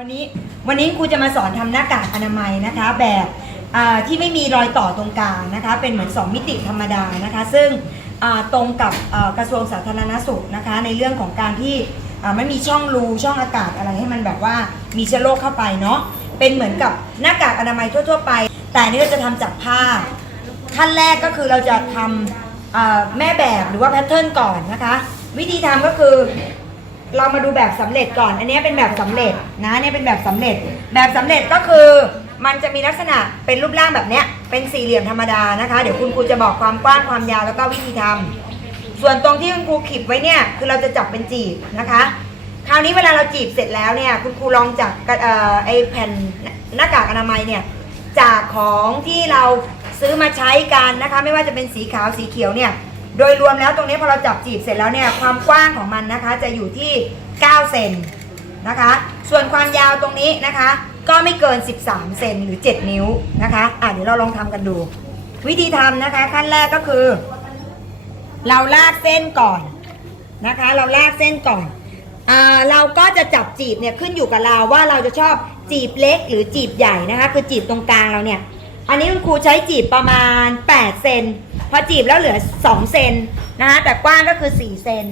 วันนี้วันนี้ครูจะมาสอนทำหน้ากากอนามัยนะคะ แบบที่ไม่มีรอยต่อตรงกลางนะคะ เป็นเหมือน 2 มิติธรรมดานะคะ ซึ่งตรงกับกระทรวงสาธารณสุขนะคะ ในเรื่องของการที่ไม่มีช่องรูช่องอากาศอะไรให้มันแบบว่ามีเชื้อโรคเข้าไปเนาะเป็นเหมือนกับหน้ากากอนามัยทั่ว ๆ ไป แต่นี่เราจะทำจากผ้าขั้นแรกก็คือเราจะทำอ่าแม่แบบหรือว่าแพทเทิร์นก่อนนะคะ วิธีทำก็คือ เรามาดูแบบสำเร็จก่อน อันนี้เป็นแบบสำเร็จนะเนี่ยเป็นแบบสำเร็จ แบบสำเร็จก็คือมันจะมีลักษณะเป็นรูปร่างแบบเนี้ย เป็นสี่เหลี่ยมธรรมดานะคะ เดี๋ยวคุณครูจะบอกความกว้างความยาวแล้วก็วิธีทำส่วนตรงที่คุณครูขีดไว้เนี่ย คือเราจะจับเป็นจีบนะคะ คราวนี้เวลาเราจีบเสร็จแล้วเนี่ย คุณครูลองจากกระเอ่อไอแผ่นหน้ากากอนามัยเนี่ย จากของที่เราซื้อมาใช้กันนะคะ ไม่ว่าจะเป็นสีขาวสีเขียวเนี่ย โดยรวมแล้วตรงนี้พอเราจับจีบเสร็จแล้วเนี่ยความกว้างของมันนะคะจะอยู่ที่ 9 เซนนะคะ ส่วนความยาวตรงนี้นะคะ ก็ไม่เกิน 13 เซนหรือ 7 นิ้วนะคะอะเดี๋ยวเราลองทำกันดู วิธีทำนะคะขั้นแรกก็คือ เราลากเส้นก่อนนะคะ เราลากเส้นก่อนเราก็จะจับจีบเนี่ยขึ้นอยู่กับเราว่าเราจะชอบจีบเล็กหรือจีบใหญ่นะคะ คือจีบตรงกลางเราเนี่ย อันนี้คุณครูใช้จีบประมาณ 8 เซน พอจีบแล้วเหลือ 2 เซนนะคะแต่กว้างก็คือ 4 เซน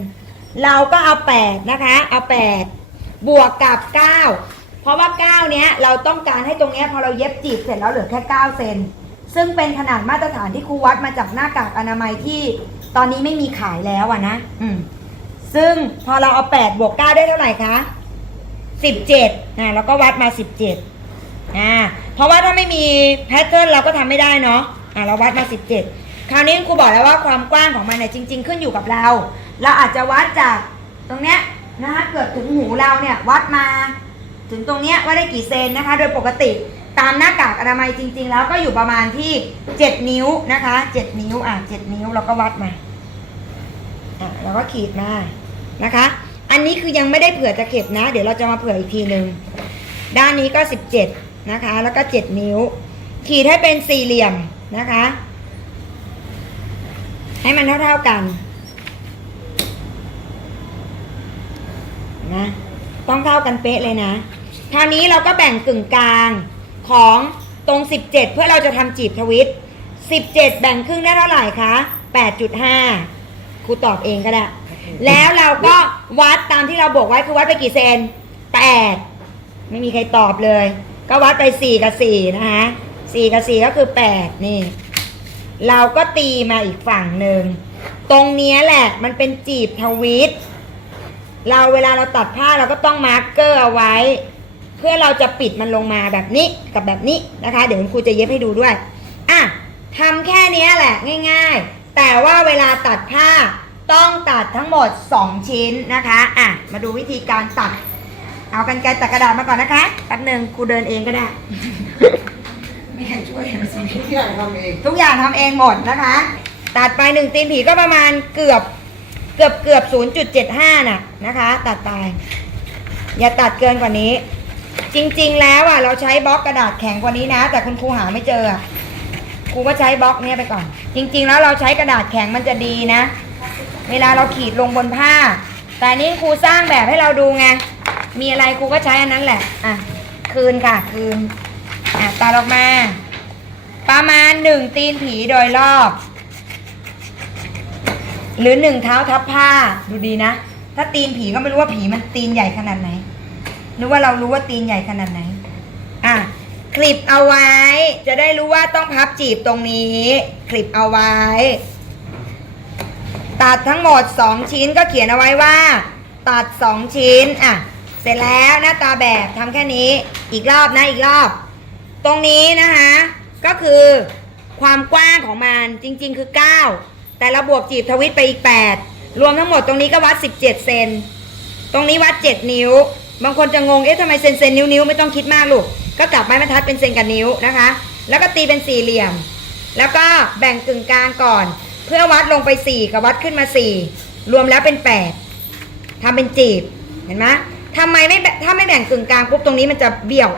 เราก็เอา 8 นะคะ เอา 8 บวกกับ 9 เพราะว่า 9 เนี้ยเราต้องการให้ตรงเนี้ยพอเราเย็บจีบเสร็จแล้วเหลือแค่ 9 เซนซึ่งเป็นขนาดมาตรฐานที่ครูวัดมาจากหน้ากากอนามัยที่ตอนนี้ไม่มีขายแล้วอะนะอืมซึ่งพอเราเอา 8 บวก 9 ได้เท่าไหร่คะ 17อ่าแล้วก็วัดมา 17อ่าเพราะว่าถ้าไม่มีแพทเทิร์นเราก็ทำไม่ได้เนาะอ่าเราวัดมา 17 คราวนี้ครูบอกแล้วว่าความกว้างของมันเนี่ยจริง ๆ ขึ้นอยู่กับเรา เราอาจจะวัดจากตรงเนี้ยนะคะเกือบถึงหูเราเนี่ยวัดมา ถึงตรงเนี้ยว่าได้กี่เซนนะคะ โดยปกติตามหน้ากากอนามัยจริง ๆ แล้วก็อยู่ประมาณที่ 7 นิ้วนะคะ 7 นิ้วอะ7นิ้วเราก็วัดมาอะเราก็ขีดมานะคะ อันนี้คือยังไม่ได้เผื่อตะเข็บนะ เดี๋ยวเราจะมาเผื่ออีกทีหนึ่งด้านนี้ก็ 17 นะคะ แล้วก็ 7 นิ้ว ขีดให้เป็นสี่เหลี่ยมนะคะ ให้มันเท่าๆกันนะต้องเท่ากันเป๊ะเลยนะคราวนี้เราก็แบ่งกึ่งกลางของตรง 17 เพื่อเราจะทำจีบทวิต 17 แบ่งครึ่งได้เท่าไหร่คะ 8.5 ครูตอบเองก็ได้ แล้วเราก็วัดตามที่เราบอกไว้คือวัดไปกี่เซน 8 ไม่มีใครตอบเลย ก็วัดไป 4 กับ 4 นะคะ 4 กับ 4 ก็คือ 8 นี่ เราก็ตีมาอีกฝั่งหนึ่ง ตรงเนี้ยแหละมันเป็นจีบทวิต เราเวลาเราตัดผ้าเราก็ต้องมาร์กเกอร์เอาไว้ เพื่อเราจะปิดมันลงมาแบบนี้กับแบบนี้นะคะ เดี๋ยวคุณครูจะเย็บให้ดูด้วย อะทำแค่เนี้ยแหละง่ายๆ แต่ว่าเวลาตัดผ้าต้องตัดทั้งหมด 2 ชิ้นนะคะ อะ มาดูวิธีการตัด เอากันไกรตัดกระดาษมาก่อนนะคะ แป๊บหนึ่งครูเดินเองก็ได้ ม่ให้ช่วยทุกอย่างทำเองทุกอย่างทำเองหมดนะคะ ตัดไปหนึ่งตีนผีก็ประมาณเกือบเกือบเกือบ0.75น่ะนะคะ ตัดไป อย่าตัดเกินกว่านี้ จริง ๆ แล้วอะเราใช้บล็อกกระดาษแข็งกว่านี้นะ แต่คุณครูหาไม่เจออะครูก็ใช้บล็อกเนี้ยไปก่อน จริง ๆ แล้วเราใช้กระดาษแข็งมันจะดีนะ เวลาเราขีดลงบนผ้า แต่อันนี้ครูสร้างแบบให้เราดูไงมีอะไรครูก็ใช้อันนั้นแหละอะคืนค่ะคืน ตัดออกมา ประมาณหนึ่งตีนผีโดยรอบ หรือหนึ่งเท้าทับผ้าดูดีนะ ถ้าตีนผีก็ไม่รู้ว่าผีมันตีนใหญ่ขนาดไหน หรือว่าเรารู้ว่าตีนใหญ่ขนาดไหน อะคลิปเอาไว้ จะได้รู้ว่าต้องพับจีบตรงนี้ คลิปเอาไว้ ตัดทั้งหมด 2 ชิ้นก็เขียนเอาไว้ว่า ตัด 2 ชิ้นอะเสร็จแล้วหน้าตาแบบทำแค่นี้ อีกรอบนะอีกรอบ ตรงนี้นะคะ ก็คือความกว้างของมันจริง ๆ คือ 9 แต่เราบวกจีบทวิตไปอีก 8 รวมทั้งหมดตรงนี้ก็วัด 17 เซน ตรงนี้วัด 7 นิ้ว บางคนจะงง เอ๊ะทำไมเซนเซนนิ้วนิ้วไม่ต้องคิดมากลูก ก็กลับไม้บรรทัดเป็นเซนกับนิ้วนะคะ แล้วก็ตีเป็นสี่เหลี่ยม แล้วก็แบ่งกึ่งกลางก่อน เพื่อวัดลงไป 4 กับวัดขึ้นมา 4 รวมแล้วเป็น 8ทำเป็นจีบ เห็นไหมทำไมไม่ถ้าไม่แบ่งกึ่งกลางปุ๊บตรงนี้มันจะเบี้ยว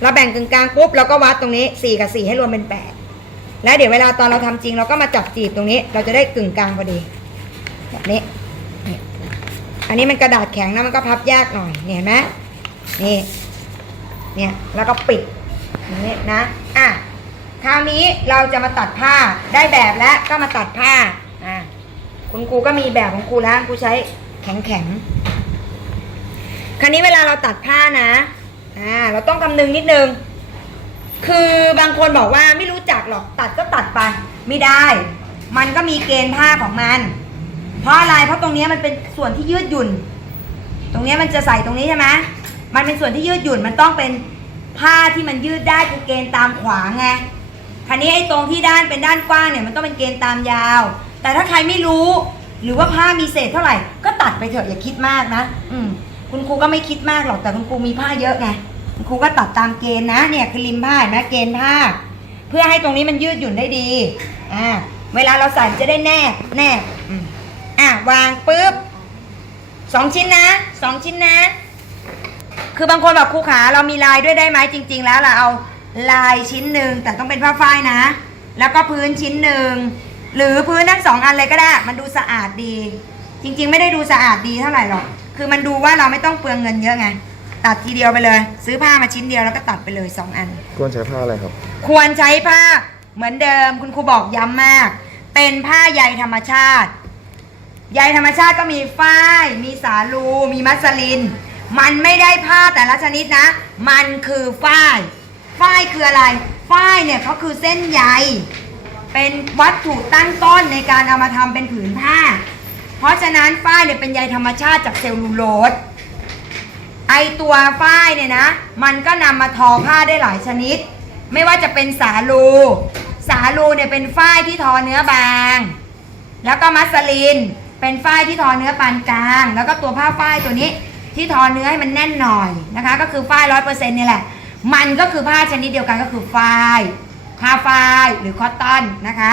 เราแบ่งกึ่งกลางปุ๊บเราก็วัดตรงนี้ 4 กับ 4 ให้รวมเป็น 8 แล้วเดี๋ยวเวลาตอนเราทำจริง เราก็มาจับจีบตรงนี้ เราจะได้กึ่งกลางพอดีแบบนี้นี่อันนี้มันกระดาษแข็งนะมันก็พับยากหน่อยเห็นไหมนี่เนี่ยแล้วก็ปิดนี้นะอะคราวนี้เราจะมาตัดผ้าได้แบบแล้วก็มาตัดผ้าอะคุณครูก็มีแบบของครูแล้วครูใช้แข็งแข็งคราวนี้เวลาเราตัดผ้านะ อ่าเราต้องคำนึงนิดนึง คือบางคนบอกว่าไม่รู้จักหรอกตัดก็ตัดไป ไม่ได้ มันก็มีเกณฑ์ผ้าของมัน เพราะอะไรเพราะตรงนี้มันเป็นส่วนที่ยืดหยุ่น ตรงนี้มันจะใส่ตรงนี้ใช่ไหมมันเป็นส่วนที่ยืดหยุ่นมันต้องเป็นผ้าที่มันยืดได้คือเกณฑ์ตามขวางไงคราวนี้ไอ้ตรงที่ด้านเป็นด้านกว้างเนี่ยมันต้องเป็นเกณฑ์ตามยาว แต่ถ้าใครไม่รู้ หรือว่าผ้ามีเศษเท่าไหร่ก็ตัดไปเถอะอย่าคิดมากนะ อืม คุณครูก็ไม่คิดมากหรอกแต่คุณครูมีผ้าเยอะไงคุณครูก็ตัดตามเกณฑ์นะเนี่ยคือริมผ้าเห็นไหมเกณฑ์ผ้า เพื่อให้ตรงนี้มันยืดหยุ่นได้ดีอ่าเวลาเราใส่จะได้แนบแนบอืมอะวางปุ๊บสองชิ้นนะสองชิ้นนะ คือบางคนบอกครูขาเรามีลายด้วยได้ไหมจริง ๆ แล้วเราเอาลายชิ้นหนึ่งแต่ต้องเป็นผ้าฝ้ายนะ แล้วก็พื้นชิ้นหนึ่งหรือพื้นทั้งสองอันเลยก็ได้ มันดูสะอาดดี จริง ๆ ไม่ได้ดูสะอาดดีเท่าไหร่หรอก คือมันดูว่าเราไม่ต้องเปลืองเงินเยอะไง ตัดทีเดียวไปเลย ซื้อผ้ามาชิ้นเดียวแล้วก็ตัดไปเลยสองอัน ควรใช้ผ้าอะไรครับ ควรใช้ผ้าเหมือนเดิม คุณครูบอกย้ำมาก เป็นผ้าใยธรรมชาติ ใยธรรมชาติก็มีฝ้าย มีสาลู มีมัสลิน มันไม่ได้ผ้าแต่ละชนิดนะ มันคือฝ้าย ฝ้ายคืออะไร ฝ้ายเนี่ยเขาคือเส้นใย เป็นวัตถุตั้งต้นในการเอามาทำเป็นผืนผ้า เพราะฉะนั้นฝ้ายเนี่ยเป็นใยธรรมชาติจากเซลลูโลสไอตัวฝ้ายเนี่ยนะ มันก็นำมาทอผ้าได้หลายชนิด ไม่ว่าจะเป็นสาลู สาลูเนี่ยเป็นฝ้ายที่ทอเนื้อบาง แล้วก็มัสลิน เป็นฝ้ายที่ทอเนื้อปานกลาง แล้วก็ตัวผ้าฝ้ายตัวนี้ที่ทอเนื้อให้มันแน่นหน่อยนะคะ ก็คือฝ้ายร้อยเปอร์เซ็นต์นี่แหละ มันก็คือผ้าชนิดเดียวกันก็คือฝ้ายผ้าฝ้ายหรือคอตตอนนะคะ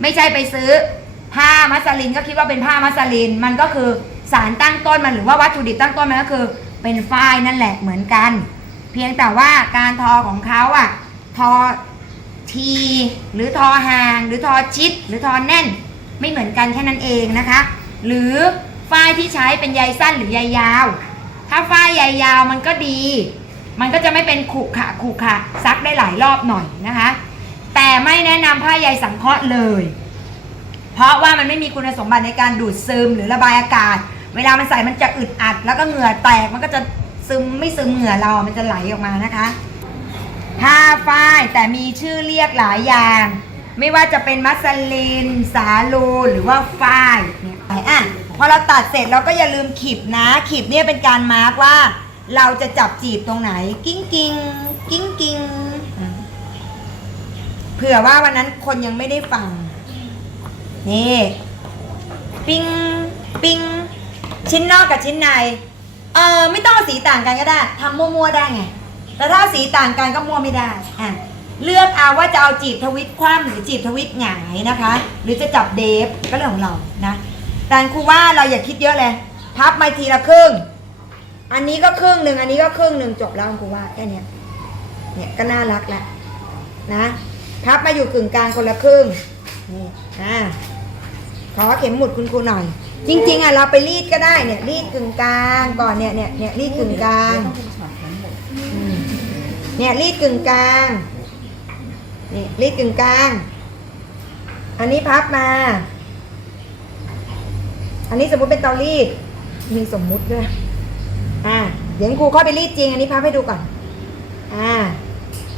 ไม่ใช่ไปซื้อ ผ้ามัสลินก็คิดว่าเป็นผ้ามัสลิน มันก็คือสารตั้งต้นมันหรือว่าวัตถุดิบตั้งต้นมันก็คือ เป็นฝ้ายนั่นแหละเหมือนกัน เพียงแต่ว่าการทอของเขาอะทอทีหรือทอห่าง หรือทอชิด หรือทอแน่น ไม่เหมือนกันแค่นั้นเองนะคะ หรือฝ้ายที่ใช้เป็นใยสั้นหรือใยยาว ถ้าฝ้ายใยยาวมันก็ดี มันก็จะไม่เป็นขุขะขุขะซักได้หลายรอบหน่อยนะคะ แต่ไม่แนะนำผ้าใยสังเคราะห์เลย เพราะว่ามันไม่มีคุณสมบัติในการดูดซึมหรือระบายอากาศ เวลามันใส่มันจะอึดอัด แล้วก็เหงื่อแตกมันก็จะซึมไม่ซึมเหงื่อเรา มันจะไหลออกมานะคะผ้าฝ้ายแต่มีชื่อเรียกหลายอย่าง ไม่ว่าจะเป็นมัสลิน สาลูหรือว่าฝ้ายเนี่ยอะพอเราตัดเสร็จเราก็อย่าลืมขีบนะขีบเนี่ยเป็นการมาร์กว่า เราจะจับจีบตรงไหน กิ้งกิ้งกิ้งกิ้งเผื่อว่าวันนั้นคนยังไม่ได้ฟัง นี่ปิ้งปิ้งชิ้นนอกกับชิ้นในเออไม่ต้องเอาสีต่างกันก็ได้ทำมั่วๆได้ไงแต่ถ้าสีต่างกันก็มั่วไม่ได้อะเลือกเอาว่าจะเอาจีบทวิตคว่ำหรือจีบทวิตหงายนะคะ หรือจะจับเดฟก็เรื่องของเรานะแต่ครูว่าเราอย่าคิดเยอะเลยพับมาทีละครึ่ง อันนี้ก็ครึ่งหนึ่งอันนี้ก็ครึ่งหนึ่งจบแล้วครูว่าแค่นี้เนี่ยก็น่ารักแล้วนะ พับมาอยู่กึ่งกลางคนละครึ่งนี่อ่า ขอเข็มหมุดคุณครูหน่อย จริง ๆอะเราไปรีดก็ได้เนี่ยรีดกึ่งกลางก่อนเนี่ยเนี่ยเนี่ยรีดกึ่งกลางอืมเนี่ยรีดกึ่งกลางนี่รีดกึ่งกลาง อันนี้พับมา อันนี้สมมุติเป็นเตารีดมีสมมุติด้วยอ่าเดี๋ยวครูเข้าไปรีดจริง อันนี้พับให้ดูก่อนอ่า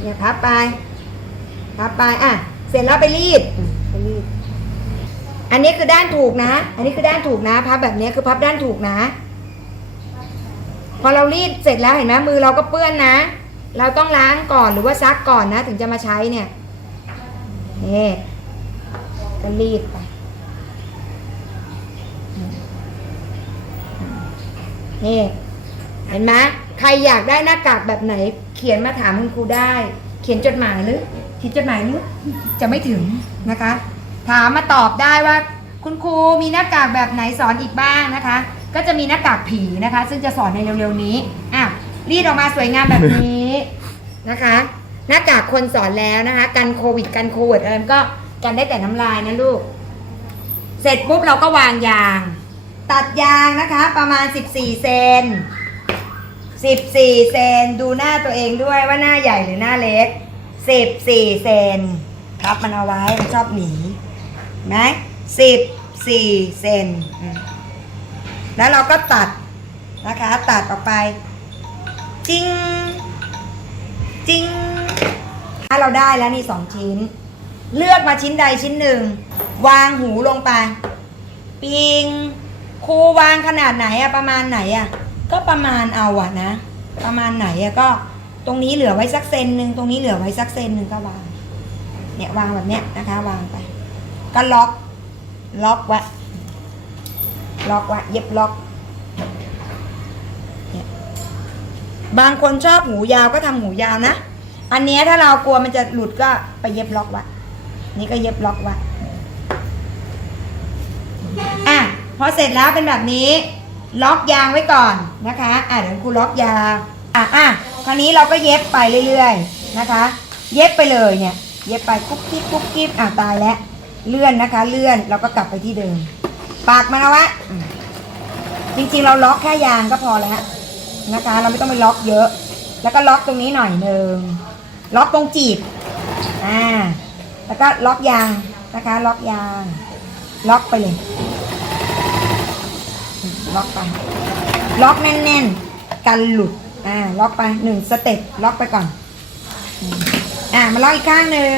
เนี่ยพับไปพับไปอะเสร็จแล้วไปรีดอืมไปรีด อันนี้คือด้านถูกนะ อันนี้คือด้านถูกนะ พับแบบนี้คือพับด้านถูกนะ พอเรารีดเสร็จแล้วเห็นไหมมือเราก็เปื้อนนะ เราต้องล้างก่อนหรือว่าซักก่อนนะ ถึงจะมาใช้เนี่ยนี่ก็รีดไปนี่เห็นไหมใครอยากได้หน้ากากแบบไหน เขียนมาถามคุณครูได้ เขียนจดหมายหรือเขียนจดหมายหรือจะไม่ถึงนะคะ ถามมาตอบได้ว่าคุณครูมีหน้ากากแบบไหนสอนอีกบ้างนะคะ ก็จะมีหน้ากากผีนะคะ ซึ่งจะสอนในเร็วๆนี้อะรีดออกมาสวยงามแบบนี้นะคะ หน้ากากคนสอนแล้วนะคะ กันโควิดกันโควิดอะไรมันก็กันได้แต่น้ำลายนะลูก เสร็จปุ๊บเราก็วางยาง ตัดยางนะคะประมาณ 14 เซนสิบสี่เซนดูหน้าตัวเองด้วยว่าหน้าใหญ่หรือหน้าเล็กสิบสี่เซนครับมันเอาไว้มันชอบหนี ไหมสิบสี่เซนแล้วเราก็ตัดนะคะ ตัดออกไปจริงจริงถ้าเราได้แล้วนี่สองชิ้น เลือกมาชิ้นใดชิ้นหนึ่ง วางหูลงไป ปิงครูวางขนาดไหนอะประมาณไหนอะก็ประมาณเอาอะนะ ประมาณไหนอะก็ตรงนี้เหลือไว้สักเซนหนึ่งตรงนี้เหลือไว้สักเซนหนึ่งก็วาง เนี่ยวางแบบเนี้ยนะคะ วางไป ก็ล็อกล็อกไว้ล็อกไว้เย็บล็อก บางคนชอบหูยาวก็ทำหูยาวนะ อันเนี้ยถ้าเรากลัวมันจะหลุดก็ไปเย็บล็อกไว้นี่ก็เย็บล็อกไว้อะพอเสร็จแล้วเป็นแบบนี้ ล็อกยางไว้ก่อนนะคะ อะเดี๋ยวครูล็อกยางอะอะคราวนี้เราก็เย็บไปเรื่อยๆนะคะ เย็บไปเลยเนี่ย เย็บไปกุ๊บกิ๊บกุ๊บกิ๊บอะตายแล้ว เลื่อนนะคะ เลื่อนเราก็กลับไปที่เดิม ปากมันเอาไว้จริงๆเราล็อกแค่ยางก็พอแล้วนะคะ เราไม่ต้องไปล็อกเยอะ แล้วก็ล็อกตรงนี้หน่อยหนึ่งล็อกตรงจีบอ่าแล้วก็ล็อกยางนะคะ ล็อกยาง ล็อกไปเลย ล็อกไป ล็อกแน่นๆ กันหลุด อ่า ล็อกไปหนึ่งสเต็ป ล็อกไปก่อน อ่า มาล็อกอีกข้างหนึ่ง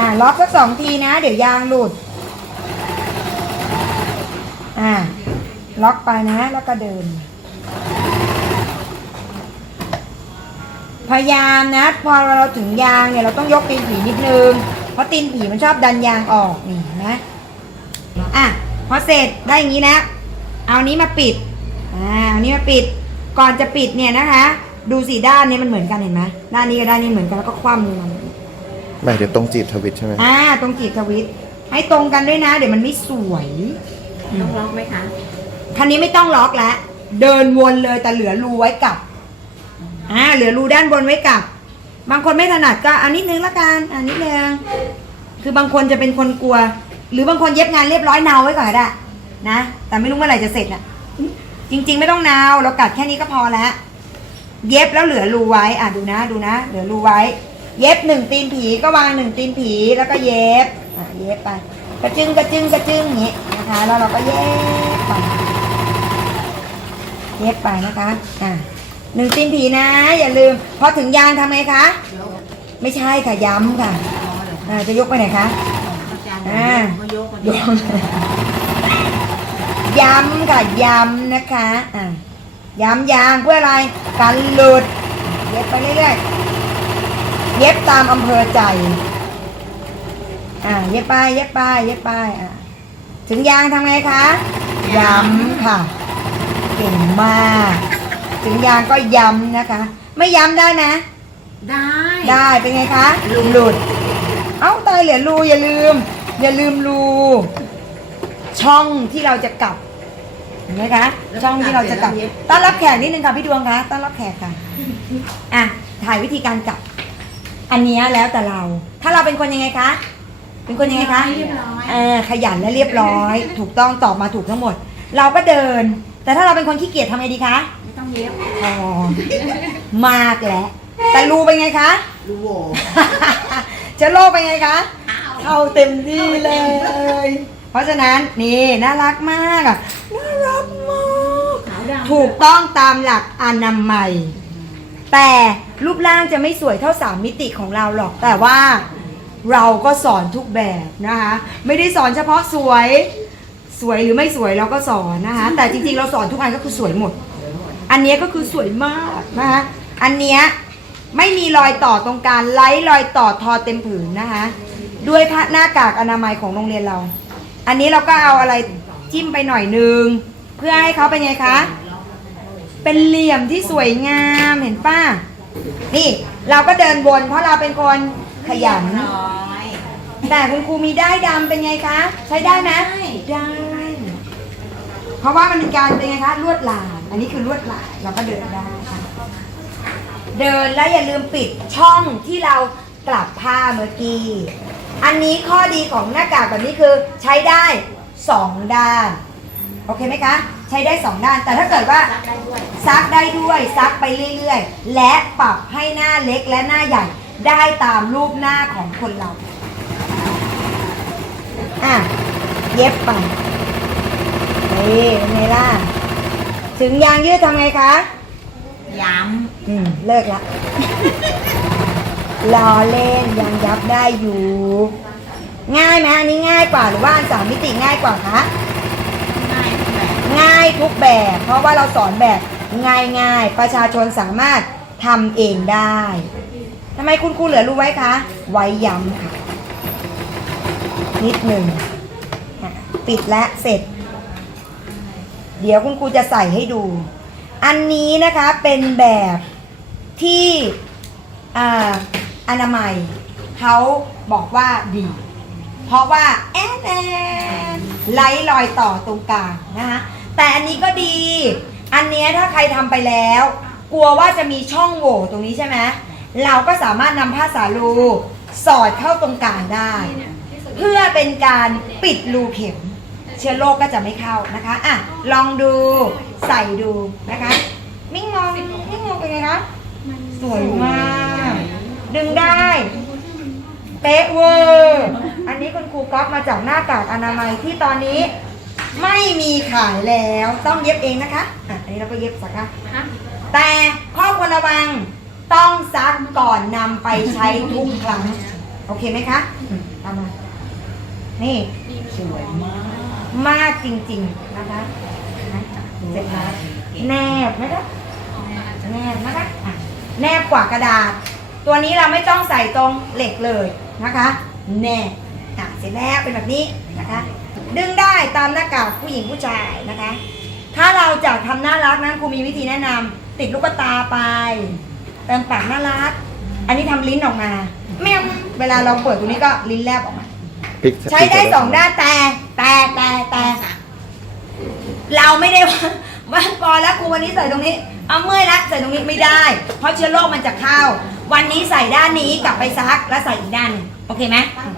อ่าล็อกสักสองทีนะ เดี๋ยวยางหลุด อ่า ล็อกไปนะ แล้วก็เดิน พยายามนะ พอเราถึงยางเนี่ยเราต้องยกตีนผีนิดนึง เพราะตีนผีมันชอบดันยางออกนี่นะอะพอเสร็จได้อย่างนี้แล้ว เอานี้มาปิด อ่าเอานี้มาปิด ก่อนจะปิดเนี่ยนะคะ ดูสีด้านเนี้มันเหมือนกันเห็นไหมด้านนี้กับด้านนี้เหมือนกันแล้วก็คว่ำลงมา หมายถึงตรงจีบทวิตใช่ไหมอ่าตรงกีบทวิต ให้ตรงกันด้วยนะ เดี๋ยวมันไม่สวย ต้องล็อกไหมคะคันนี้ไม่ต้องล็อกแล้วเดินวนเลยแต่เหลือรูไว้กลับอ่าเหลือรูด้านบนไว้กลับ บางคนไม่ถนัดก็อันนิดนึงละกันอันนิดนึงคือบางคนจะเป็นคนกลัว หรือบางคนเย็บงานเรียบร้อยเนาไว้ก่อนก็ได้นะแต่ไม่รู้เมื่อไหร่จะเสร็จน่ะ จริง ๆ ไม่ต้องนาวเรากัดแค่นี้ก็พอแล้วเย็บแล้วเหลือรูไว้อะดูนะดูนะ เหลือรูไว้ เย็บหนึ่งตีนผีก็วางหนึ่งตีนผีแล้วก็เย็บอะเย็บไปกระจึงกระจึงกระจึงอย่างนี้นะคะ แล้วเราก็เย็บไปเย็บไปนะคะอะหนึ่งตีนผีนะ อย่าลืมพอถึงยางทำไงคะ ไม่ใช่ค่ะย้ำค่ะอ่าจะยกไปไหนคะอ่ายกมายยกกย้ำค่ะย้ำนะคะอะย้ำยางเพื่ออะไรกันหลุด เย็บไปเรื่อยๆ เย็บตามอำเภอใจ อ่า เย็บไป เย็บไป เย็บไป อ่า ถึงยางทำไงคะ ย้ำค่ะ เก่งมาก ถึงยางก็ย้ำนะคะ ไม่ย้ำได้นะ ได้ ได้เป็นไงคะหลุด เอ้าตายเหลือรูอย่าลืม อย่าลืมรูช่องที่เราจะกลับเห็นไหมคะ ช่องที่เราจะกลับ ต้อนรับแขกนิดนึงค่ะพี่ดวงคะ ต้อนรับแขกค่ะ อะ ถ่ายวิธีการกลับ อันเนี้ยแล้วแต่เรา ถ้าเราเป็นคนยังไงคะ เป็นคนยังไงคะเรียบร้อย เออขยันและเรียบร้อย ถูกต้องตอบมาถูกทั้งหมด เราก็เดิน แต่ถ้าเราเป็นคนขี้เกียจทำไงดีคะไม่ต้องเย็บพอมากแล้วแต่รูเป็นไงคะ รูโหวเชื้อโรคเป็นไงคะเข้าเต็มที่เลย เพราะฉะนั้นนี่น่ารักมากอะ น่ารักมาก ขาวดำถูกต้องตามหลักอนามัย แต่ รูปร่างจะไม่สวยเท่าสามมิติของเราหรอก แต่ว่าเราก็สอนทุกแบบนะคะ ไม่ได้สอนเฉพาะสวยสวยหรือไม่สวยเราก็สอนนะคะ แต่จริงๆ เราสอนทุกอันก็คือสวยหมด อันนี้ก็คือสวยมากนะคะ อันเนี้ยไม่มีรอยต่อตรงกลารไล่รอยต่อทอเต็มผืนนะคะ ด้วยผ้าหน้ากากอนามัยของโรงเรียนเรา อันนี้เราก็เอาอะไรจิ้มไปหน่อยนึง เพื่อให้เขาเป็นไงคะ เป็นเหลี่ยมที่สวยงามเห็นป้า นี่เราก็เดินวนเพราะเราเป็นคนขยันร้อยแต่คุณครูมีได้ายดำเป็นไงคะ ใช้ได้ไหมได้ได้ เพราะว่ามันเป็นการเป็นไงคะลวดลายอันนี้คือลวดลายเราก็เดินได้ค่ะเดินแล้วอย่าลืมปิดช่องที่เรากลับผ้าเมื่อกี้ อันนี้ข้อดีของหน้ากากแบบนี้คือใช้ได้สองด้าน โอเคไหมคะ ใช้ได้สองด้าน แต่ถ้าเกิดว่าซักได้ด้วยซักได้ด้วยซักไปเรื่อยๆ และปรับให้หน้าเล็กและหน้าใหญ่ได้ตามรูปหน้าของคนเรา อะ เย็บไปนี่เป็นไงล่ะ ถึงยางยืดทำไงคะ ย้อืม เลิกละล้อเล่นยังยับได้อยู่ ง่ายไหมอันนี้ง่ายกว่าหรือว่าอันสามมิติง่ายกว่าคะำง่ายแบบ ง่ายทุกแบบ เพราะว่าเราสอนแบบง่ายๆ ประชาชนสามารถทำเองได้ทำไมคุณครูเหลือรู้ไว้คะ ไว้ย้ำค่ะ นิดหนึ่งปิดและเสร็จ เดี๋ยวคุณครูจะใส่ให้ดู อันนี้นะคะเป็นแบบที่อาอนามัยเขาบอกว่าดี เพราะว่าแอนแอนไล่รอยต่อตรงกลางนะคะ แต่อันนี้ก็ดี อันเนี้ยถ้าใครทำไปแล้ว กลัวว่าจะมีช่องโหว่ตรงนี้ใช่ไหมเราก็สามารถนำผ้าสาลูสอดเข้าตรงกลางได้ เพื่อเป็นการปิดรูเข็ม เชื้อโรคก็จะไม่เข้านะคะอะลองดูใส่ดูนะคะ มิ่งมองมิ่งมองเป็นไงคะสวยมาก ดึงได้ เป๊ะเวอร์ อันนี้คุณครูก๊อฟมาจากหน้ากากอนามัยที่ตอนนี้ ไม่มีขายแล้วต้องเย็บเองนะคะอะอันนี้เราก็เย็บสักค่ะฮะแต่ข้อควรระวังต้องซักก่อนนำไปใช้ทุกครั้ง โอเคไหมคะอืมตามมา นี่สวยมาก มากจริงๆนะคะเสร็จแล้วแนบไหมคะแนบนะคะอะแนบกว่ากระดาษ ตัวนี้เราไม่ต้องใส่ตรงเหล็กเลยนะคะ แนบอะเสร็จแล้วเป็นแบบนี้นะคะ ดึงได้ตามหน้ากากผู้หญิงผู้ชายนะคะ ถ้าเราจะทำน่ารักนั้นครูมีวิธีแนะนำติดลูกตาไปเติมปากน่ารัก อันนี้ทำลิ้นออกมาแม่งเวลาเราเปิดตรงนี้ก็ลิ้นแลบออกมาพลิกใช้ได้สองด้านแต่แต่แต่แต่เราไม่ได้ว่าว่าพอแล้วครูวันนี้ใส่ตรงนี้ เอาเมื่อยแล้วใส่ตรงนี้ไม่ได้ เพราะเชื้อโรคมันจะเข้า วันนี้ใส่ด้านนี้กลับไปซักแล้วใส่อีกด้านหนึ่งโอเคไหมตั้ง